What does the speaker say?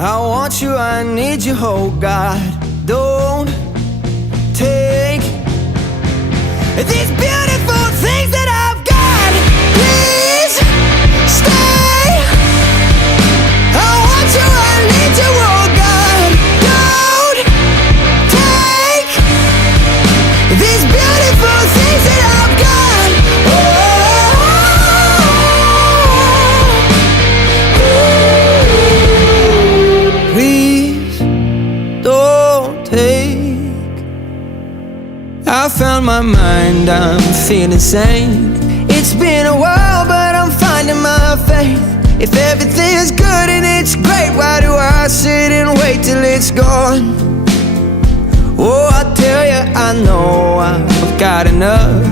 I want you, I need you, oh God. Don't take these beautiful things that I've got. Please stay. I want you, I need you, oh God. Don't take these beautiful things that I've got. Please don't take. I found my mind, I'm feeling sane. It's been a while, but I'm finding my faith. If everything's good and it's great, why do I sit and wait till it's gone? Oh, I tell you, I know I've got enough.